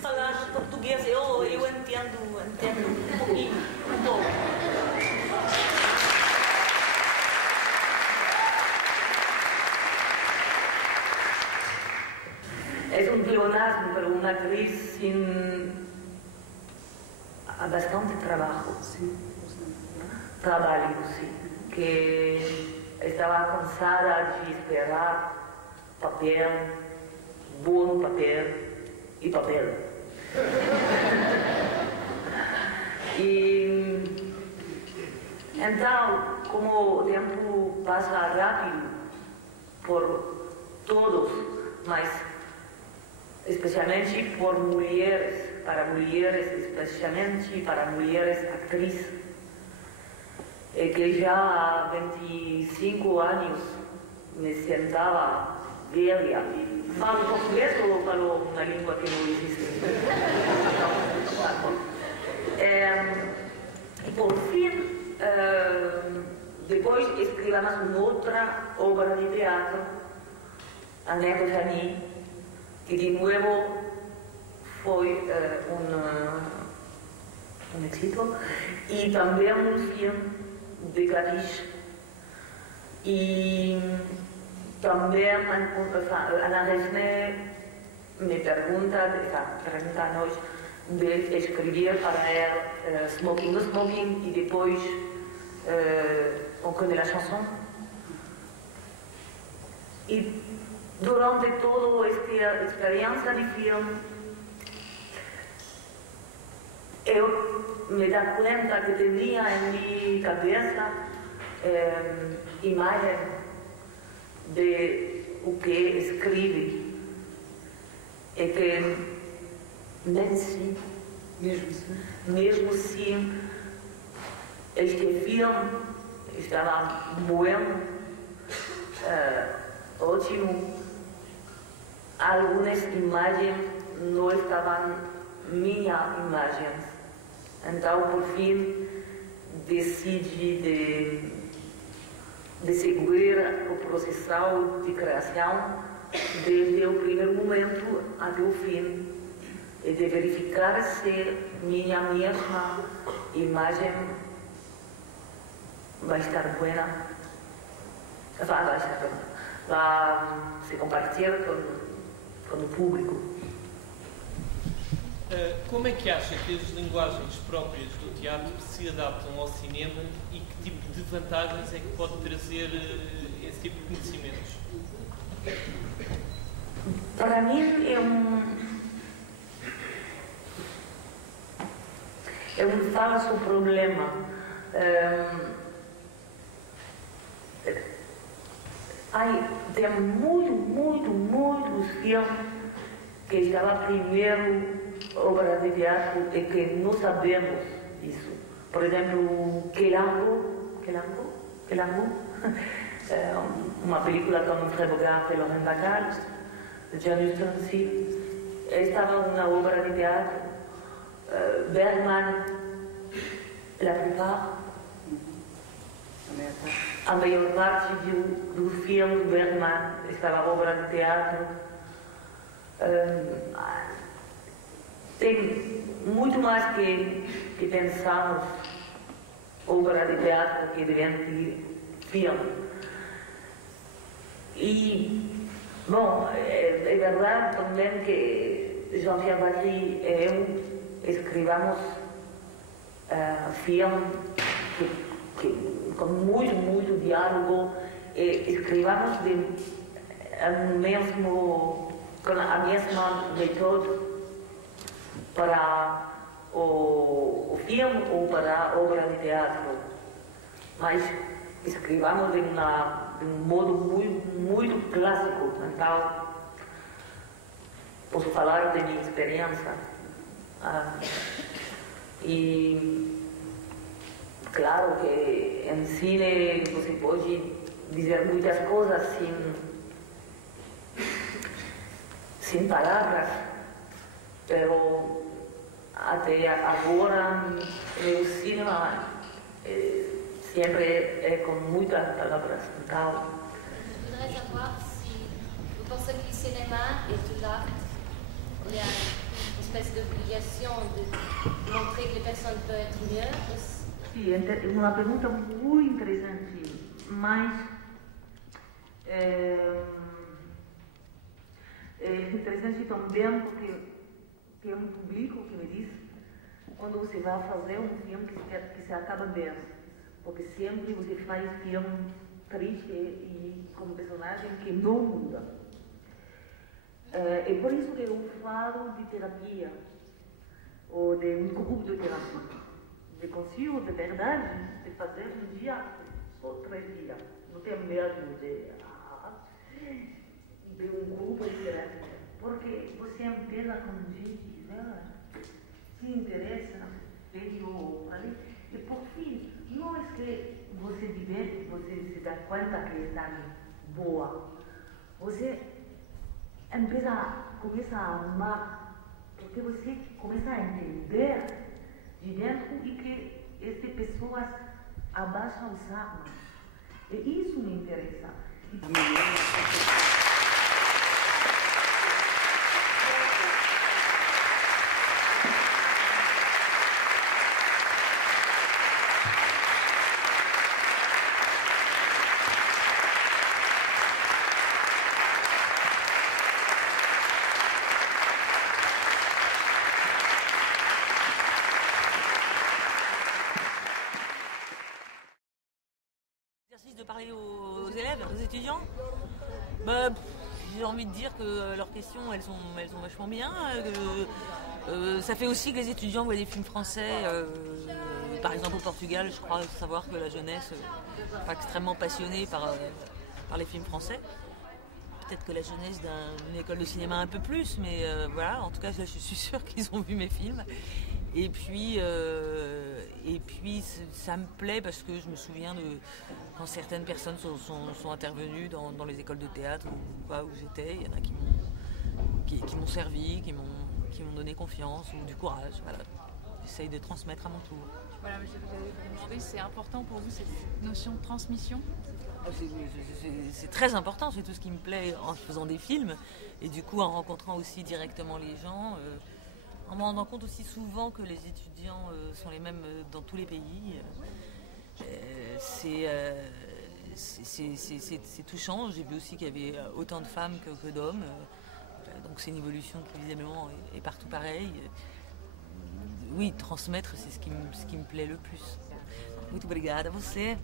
falar português, eu entendo um pouquinho, um pouco. É um pleonasmo para uma atriz sem bastante trabalho, sim, que estava cansada de esperar papel, bom papel e papel. E então, como o tempo passa rápido por todos, mas especialmente por mulheres, para mulheres, especialmente para mulheres atrizes, que já há 25 anos me sentava velha. Falo português ou falo uma língua que não existe? E por fim, depois escrevemos outra obra de teatro, Aneco Jani, que de novo foi um éxito, e também um filme de Cadiz. E também Ana Resné me pergunta-nos de escrever para ela Smoking no Smoking e depois On connaît la chanson. E durante toda esta experiência de filme, eu me dei conta que tinha em minha cabeça imagem de o que escreve e que mesmo assim este filme estava bom, ótimo, algumas imagens não estavam minhas imagens, então por fim decidi de seguir o processo de criação desde o primeiro momento até o fim e de verificar se minha mesma imagem vai estar boa, vai se compartilhar com o público. Como é que acha que as linguagens próprias do teatro se adaptam ao cinema e que tipo de vantagens é que pode trazer esse tipo de conhecimentos? Para mim é um falso problema. Tem muitos filmes que estavam primeiro obra de teatro e que não sabemos isso. Por exemplo, Quelango, uma película com um Frère Bogart e Laurent Bacall, de Janus Trancy, estava uma obra de teatro. Bergman, La Plupart, a maior parte do filme Bergman estava obra de teatro. Tem muito mais que pensamos obra de teatro que devem filme. E, bom, é verdade também que Jean-Pierre Bacri e eu escrevemos filme com muito diálogo e escrevemos com a mesma método para o filme ou para a obra de teatro, mas escrevemos de um modo muito clássico. Então, posso falar de minha experiência. E claro que em cine você pode dizer muitas coisas sem palavras, mas até agora o cinema sempre é com muitas palavras. Então, je voudrais savoir si vous pensez que le cinéma est de l'art. Il y a une espèce d'obligation de montrer que les personnes peuvent être mieux? Sim, é uma pergunta muito interessante, mas é interessante também porque tem um público que me diz quando você vai fazer um filme que se acaba bem, porque sempre você faz filme triste e com personagem que não muda. É por isso que eu falo de terapia, ou de um grupo de terapia. Eu consigo, de verdade, de fazer um dia, só 3 dias. Não tenho medo de um grupo de terapia. Porque você empieza com gente, né? Se interessa, veio ali. E por fim, não é que você diverte, você se dá conta que está boa. Você começa a amar, porque você começa a entender de dentro e que essas pessoas abaixam as armas. E isso me interessa. De parler aux élèves, aux étudiants, j'ai envie de dire que leurs questions elles sont vachement bien. Ça fait aussi que les étudiants voient des films français. Par exemple au Portugal, je crois savoir que la jeunesse est extrêmement passionnée par les films français. Peut-être que la jeunesse d'une école de cinéma un peu plus, mais voilà, en tout cas je suis sûre qu'ils ont vu mes films. Et puis ça me plaît parce que je me souviens de quand certaines personnes sont intervenues dans les écoles de théâtre où j'étais, il y en a qui m'ont servi, qui m'ont donné confiance ou du courage. Voilà. J'essaye de transmettre à mon tour. Voilà, c'est important pour vous cette notion de transmission? C'est très important, c'est tout ce qui me plaît en faisant des films et du coup en rencontrant aussi directement les gens. En me rendant compte aussi souvent que les étudiants sont les mêmes dans tous les pays. C'est touchant. J'ai vu aussi qu'il y avait autant de femmes que d'hommes. Donc c'est une évolution qui visiblement est partout pareil. Oui, transmettre, c'est ce qui me plaît le plus. Muito obrigada a você.